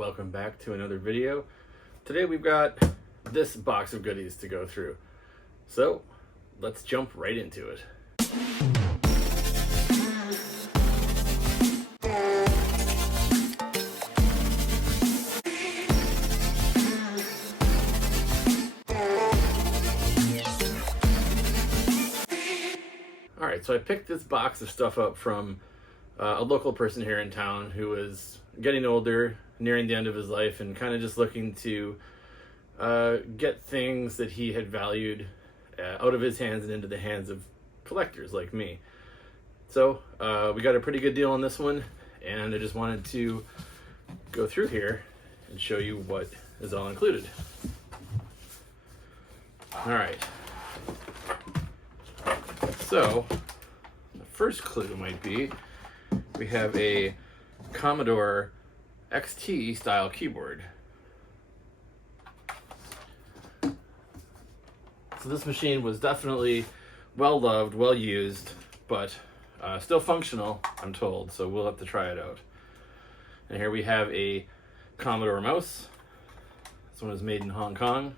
welcome back to another video. Today we've got this box of goodies to go through. So let's jump right into it. Alright, so I picked this box of stuff up from a local person here in town who was getting older, nearing the end of his life, and kind of just looking to get things that he had valued out of his hands and into the hands of collectors like me. So we got a pretty good deal on this one, and I just wanted to go through here and show you what is all included. Alright, so the first clue might be we have a Commodore XT style keyboard. So this machine was definitely well loved, well used, but still functional, I'm told, so we'll have to try it out. And here we have a Commodore mouse. This one is made in Hong Kong.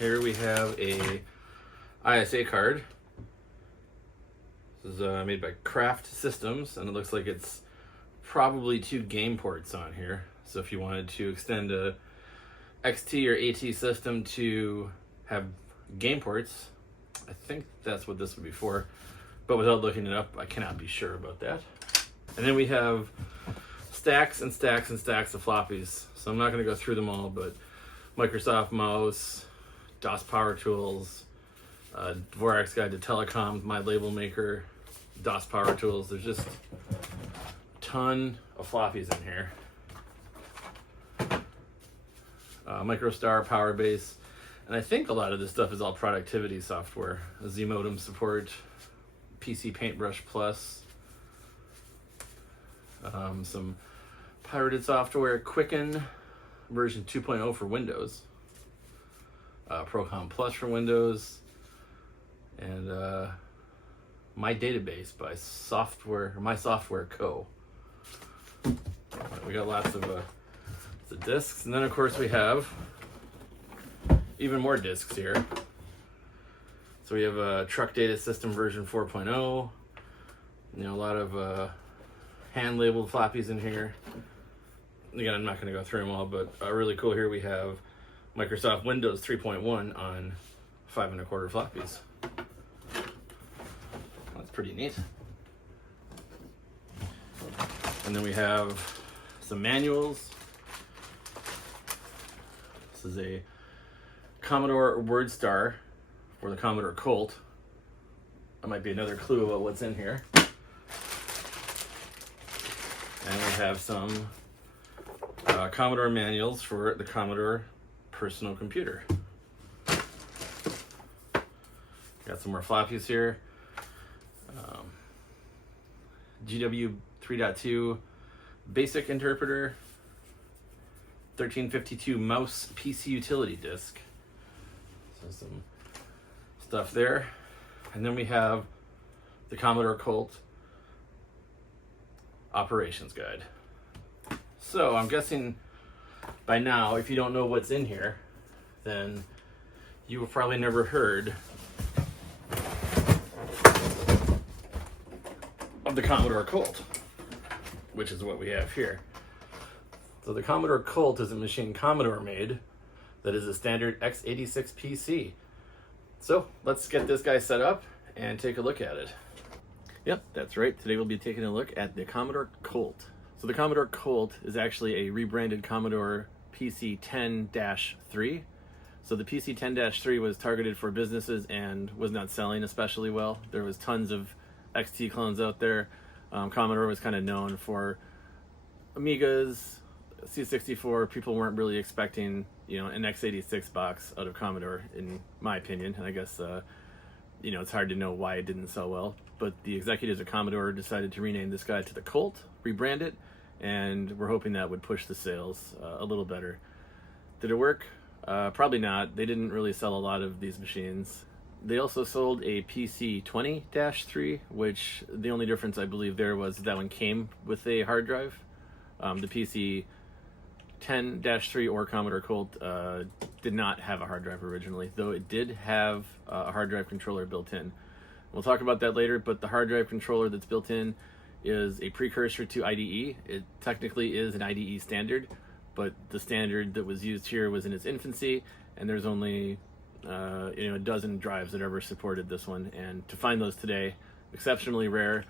Here we have a ISA card. This is made by Craft Systems, and it looks like it's probably 2 game ports on here. So if you wanted to extend a XT or AT system to have game ports, I think that's what this would be for. But without looking it up, I cannot be sure about that. And then we have stacks and stacks and stacks of floppies. So I'm not going to go through them all, but Microsoft mouse, DOS Power Tools, Dvorak's Guide to Telecom, my label maker, DOS Power Tools. There's just a ton of floppies in here. MicroStar, Powerbase, and I think a lot of this stuff is all productivity software. Z-Modem support, PC Paintbrush Plus, some pirated software, Quicken version 2.0 for Windows, Procom Plus for Windows, and My Database by My Software Co. We got lots of discs, and then of course we have even more discs here. So we have a Truck Data System version 4.0. You know, a lot of hand labeled floppies in here. Again, I'm not going to go through them all, but really cool here we have Microsoft Windows 3.1 on 5 1/4 floppies. That's pretty neat. And then we have some manuals. This is a Commodore WordStar for the Commodore Colt. That might be another clue about what's in here. And we have some Commodore manuals for the Commodore personal computer. Got some more floppies here. GW 3.2 basic interpreter, 1352 mouse PC utility disk. So some stuff there. And then we have the Commodore Colt operations guide. So I'm guessing by now, if you don't know what's in here, then you have probably never heard of the Commodore Colt, which is what we have here. So the Commodore Colt is a machine Commodore made that is a standard x86 PC. So let's get this guy set up and take a look at it. Yep, that's right. Today we'll be taking a look at the Commodore Colt. So the Commodore Colt is actually a rebranded Commodore PC 10-3. So the PC 10-3 was targeted for businesses and was not selling especially well. There was tons of XT clones out there. Commodore was kind of known for Amigas, C64. People weren't really expecting, an x86 box out of Commodore, in my opinion. And I guess, it's hard to know why it didn't sell well. But the executives at Commodore decided to rename this guy to the Colt, rebrand it, and we're hoping that would push the sales a little better. Did it work? Probably not. They didn't really sell a lot of these machines. They also sold a PC-20-3, which the only difference I believe there was that one came with a hard drive. The PC-10-3 or Commodore Colt did not have a hard drive originally, though it did have a hard drive controller built in. We'll talk about that later, but the hard drive controller that's built in is a precursor to IDE. It technically is an IDE standard, but the standard that was used here was in its infancy, and there's only a dozen drives that ever supported this one, and to find those today, exceptionally rare.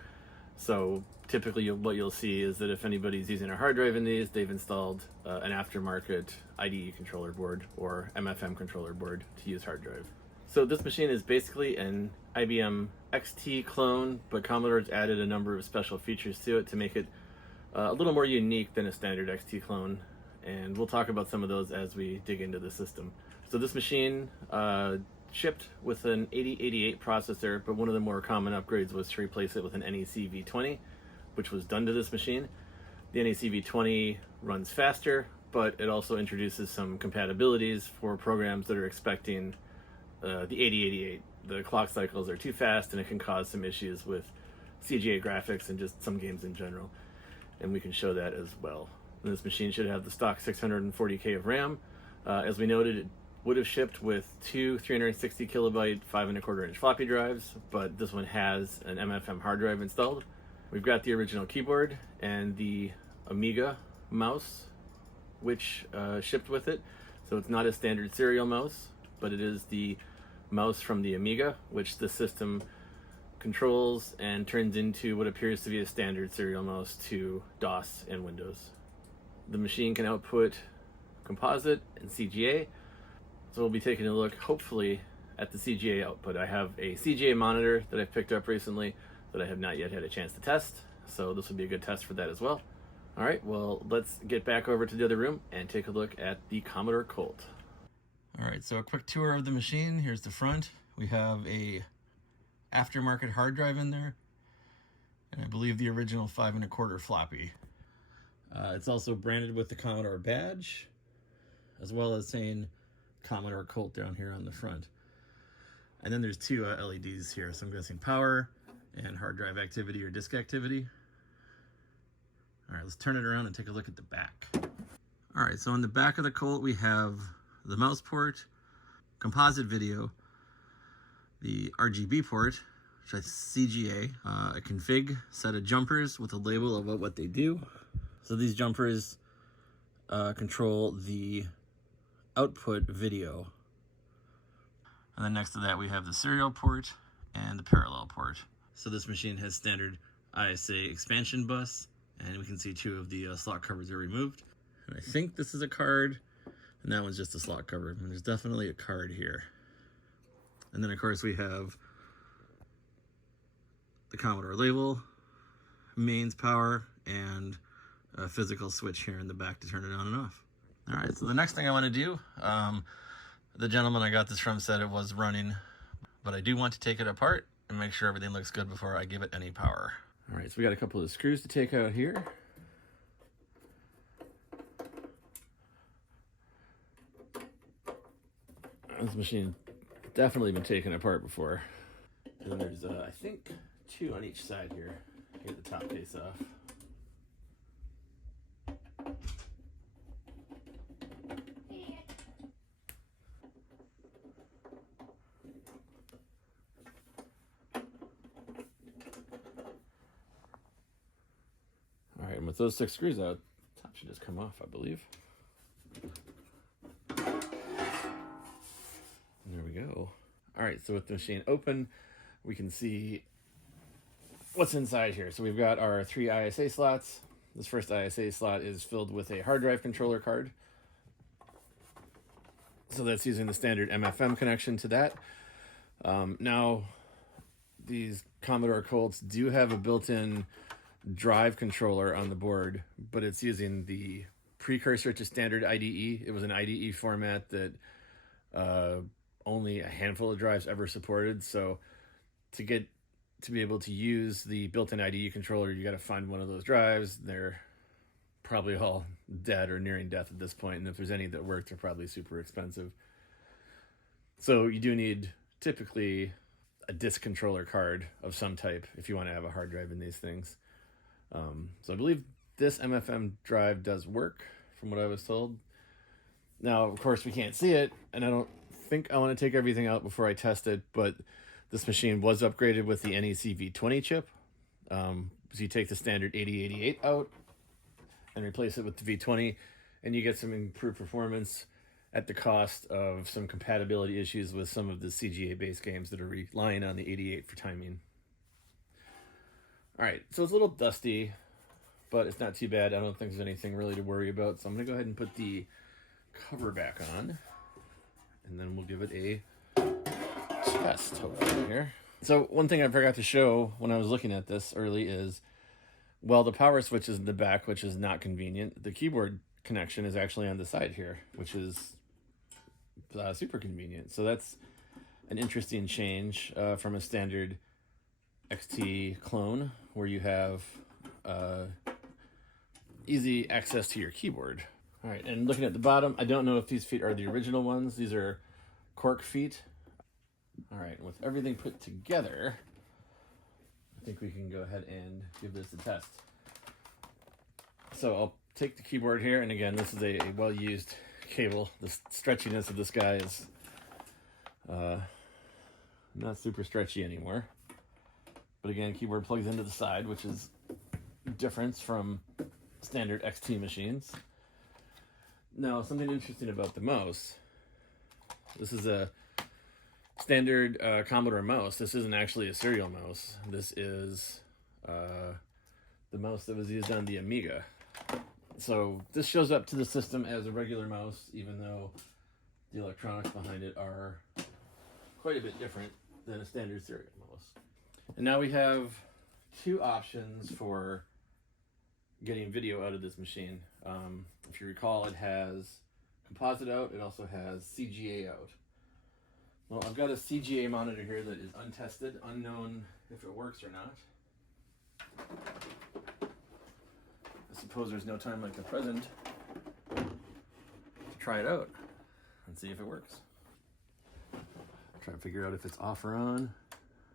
So typically what you'll see is that if anybody's using a hard drive in these, they've installed an aftermarket IDE controller board or MFM controller board to use hard drive. So this machine is basically an IBM XT clone, but Commodore's added a number of special features to it to make it a little more unique than a standard XT clone, and we'll talk about some of those as we dig into the system. So this machine shipped with an 8088 processor, but one of the more common upgrades was to replace it with an NEC V20, which was done to this machine. The NEC V20 runs faster, but it also introduces some compatibilities for programs that are expecting the 8088. The clock cycles are too fast, and it can cause some issues with CGA graphics and just some games in general, and we can show that as well. And this machine should have the stock 640K of RAM. As we noted, it would have shipped with two 360 kilobyte 5¼ inch floppy drives, but this one has an MFM hard drive installed. We've got the original keyboard and the Amiga mouse, which shipped with it. So it's not a standard serial mouse, but it is the mouse from the Amiga, which the system controls and turns into what appears to be a standard serial mouse to DOS and Windows. The machine can output composite and CGA. So we'll be taking a look, hopefully, at the CGA output. I have a CGA monitor that I've picked up recently that I have not yet had a chance to test, so this would be a good test for that as well. All right, well, let's get back over to the other room and take a look at the Commodore Colt. All right, so a quick tour of the machine. Here's the front. We have a aftermarket hard drive in there, and I believe the original 5¼ floppy. It's also branded with the Commodore badge, as well as saying Commodore Colt down here on the front. And then there's two LEDs here, so I'm guessing power and hard drive activity or disk activity. All right, let's turn it around and take a look at the back. All right, so on the back of the Colt, we have the mouse port, composite video, the RGB port, which is CGA, a config set of jumpers with a label of what they do. So these jumpers control the output video. And then next to that we have the serial port and the parallel port. So this machine has standard ISA expansion bus, and we can see two of the slot covers are removed. And I think this is a card, and that one's just a slot cover. And there's definitely a card here. And then of course we have the Commodore label, mains power, and a physical switch here in the back to turn it on and off. All right, so the next thing I want to do, the gentleman I got this from said it was running, but I do want to take it apart and make sure everything looks good before I give it any power. All right, so we got a couple of screws to take out here. This machine definitely been taken apart before. And then there's, I think, two on each side here. Get the top case off. All right, and with those 6 screws out, the top should just come off, I believe. There we go. All right, so with the machine open, we can see what's inside here. So we've got our 3 ISA slots. This first ISA slot is filled with a hard drive controller card. So that's using the standard MFM connection to that. Now, these Commodore Colts do have a built-in drive controller on the board, but it's using the precursor to standard IDE. It was an IDE format that only a handful of drives ever supported. So to be able to use the built-in IDE controller, you got to find one of those drives. They're probably all dead or nearing death at this point, and if there's any that work, they're probably super expensive. So you do need typically a disk controller card of some type if you want to have a hard drive in these things. So I believe this MFM drive does work from what I was told. Now, of course, we can't see it, and I don't think I want to take everything out before I test it, but this machine was upgraded with the NEC V20 chip. So you take the standard 8088 out and replace it with the V20, and you get some improved performance at the cost of some compatibility issues with some of the CGA-based games that are relying on the 88 for timing. All right, so it's a little dusty, but it's not too bad. I don't think there's anything really to worry about, so I'm going to go ahead and put the cover back on, and then we'll give it a test hopefully here. So one thing I forgot to show when I was looking at this early is, well, the power switch is in the back, which is not convenient. The keyboard connection is actually on the side here, which is super convenient. So that's an interesting change from a standard XT clone where you have easy access to your keyboard. All right, and looking at the bottom, I don't know if these feet are the original ones. These are cork feet. All right, with everything put together, I think we can go ahead and give this a test. So I'll take the keyboard here, and again, this is a well-used cable. The stretchiness of this guy is not super stretchy anymore. But again, keyboard plugs into the side, which is a difference from standard XT machines. Now, something interesting about the mouse. This is a standard Commodore mouse. This isn't actually a serial mouse. This is the mouse that was used on the Amiga. So this shows up to the system as a regular mouse, even though the electronics behind it are quite a bit different than a standard serial mouse. And now we have two options for getting video out of this machine. If you recall, it has composite out. It also has CGA out. Well, I've got a CGA monitor here that is untested, unknown if it works or not. I suppose there's no time like the present to try it out and see if it works. Try to figure out if it's off or on.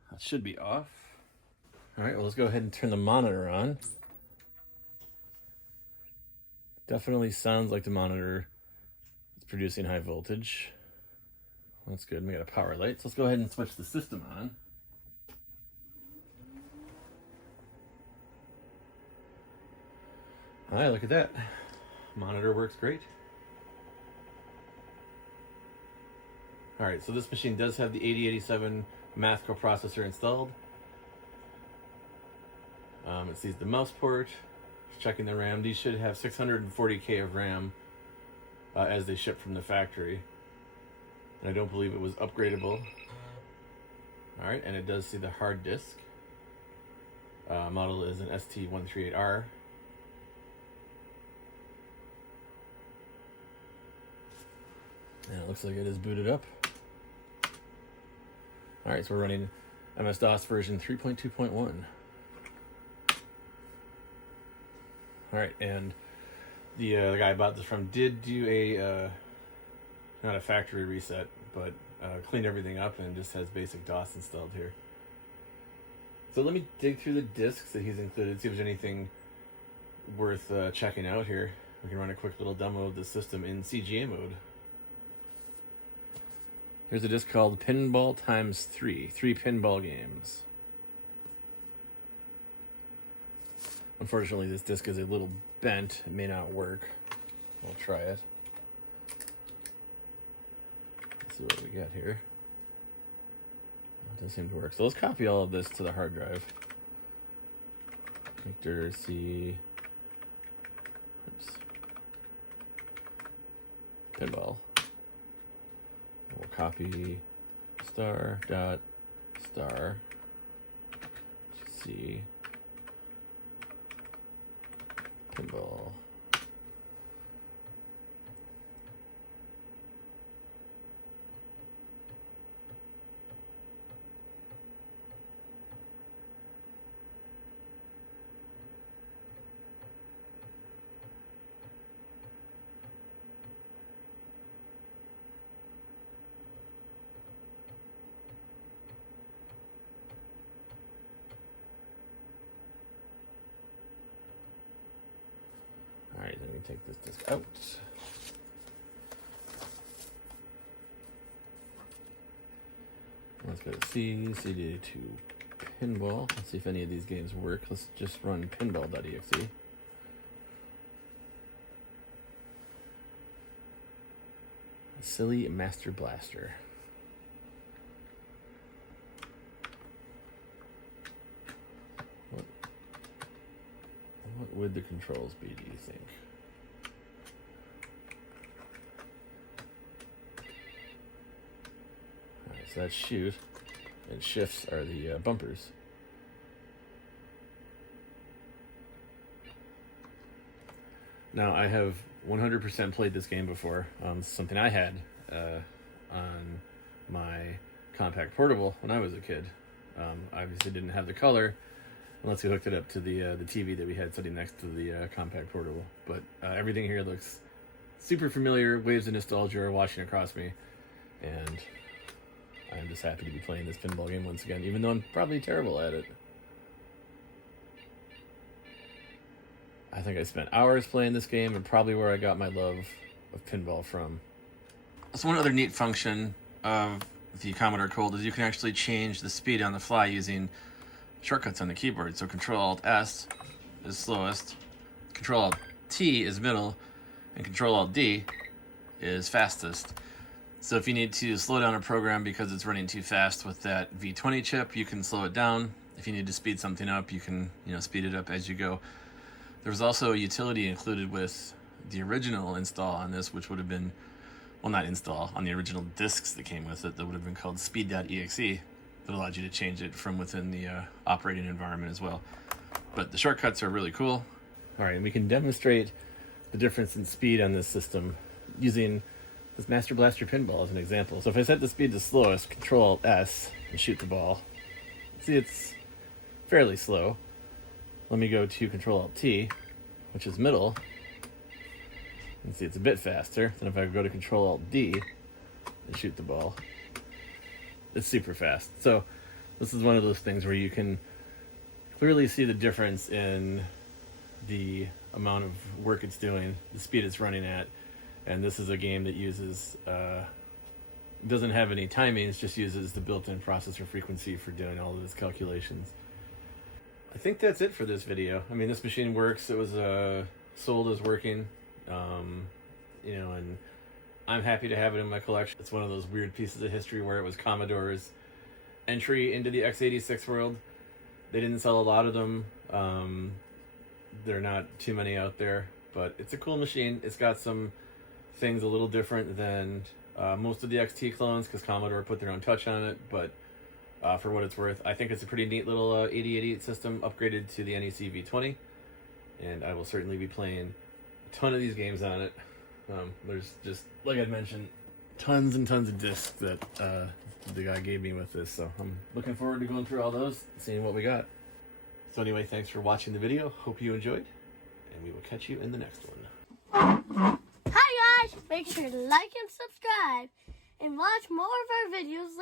That should be off. All right, well, let's go ahead and turn the monitor on. Definitely sounds like the monitor is producing high voltage. That's good. We got a power light. So let's go ahead and switch the system on. All right, look at that. Monitor works great. All right, so this machine does have the 8087 math coprocessor installed. It sees the mouse port. It's checking the RAM. These should have 640K of RAM as they ship from the factory. And I don't believe it was upgradable. All right, and it does see the hard disk. Model is an ST138R. And it looks like it is booted up. All right, so we're running MS-DOS version 3.2.1. All right, and the guy I bought this from did do a, not a factory reset, but cleaned everything up and just has basic DOS installed here. So let me dig through the disks that he's included, see if there's anything worth checking out here. We can run a quick little demo of the system in CGA mode. Here's a disc called Pinball Times 3 pinball games. Unfortunately, this disc is a little bent. It may not work. We'll try it. Let's see what we got here. It doesn't seem to work. So let's copy all of this to the hard drive. Victor C. Oops. Pinball. And we'll copy star dot star C. Pinball. Alright, then we take this disc out. Let's go to CD to pinball. Let's see if any of these games work. Let's just run pinball.exe. Silly Master Blaster. What would the controls be, do you think? Alright, so that's shoot, and shifts are the bumpers. Now, I have 100% played this game before. Something I had on my compact portable when I was a kid. Obviously didn't have the color unless we hooked it up to the TV that we had sitting next to the compact portable. But everything here looks super familiar. Waves of nostalgia are washing across me, and I'm just happy to be playing this pinball game once again, even though I'm probably terrible at it. I think I spent hours playing this game, and probably where I got my love of pinball from. So one other neat function of the Commodore Colt is you can actually change the speed on the fly using shortcuts on the keyboard. So Control-Alt-S is slowest, Control-Alt-T is middle, and Control-Alt-D is fastest. So if you need to slow down a program because it's running too fast with that V20 chip, you can slow it down. If you need to speed something up, you can speed it up as you go. There was also a utility included with the original install on this, which would have been, well, not install, on the original discs that came with it, that would have been called speed.exe, that allowed you to change it from within the operating environment as well. But the shortcuts are really cool. All right, and we can demonstrate the difference in speed on this system using this Master Blaster pinball as an example. So if I set the speed to slowest, Control-S, and shoot the ball, see it's fairly slow. Let me go to Control-Alt-T, which is middle, and see it's a bit faster than if I go to Control-Alt-D and shoot the ball. It's super fast. So this is one of those things where you can clearly see the difference in the amount of work it's doing, the speed it's running at, and this is a game that uses, doesn't have any timings, just uses the built-in processor frequency for doing all of its calculations. I think that's it for this video. I mean, this machine works. It was sold as working, and I'm happy to have it in my collection. It's one of those weird pieces of history where it was Commodore's entry into the x86 world. They didn't sell a lot of them. There are not too many out there, but it's a cool machine. It's got some things a little different than most of the XT clones because Commodore put their own touch on it, but for what it's worth, I think it's a pretty neat little 8088 system upgraded to the NEC V20, and I will certainly be playing a ton of these games on it. There's just, like I mentioned, tons and tons of discs that the guy gave me with this, so I'm looking forward to going through all those and seeing what we got. So anyway, thanks for watching the video. Hope you enjoyed, and we will catch you in the next one. Hi guys! Make sure to like and subscribe and watch more of our videos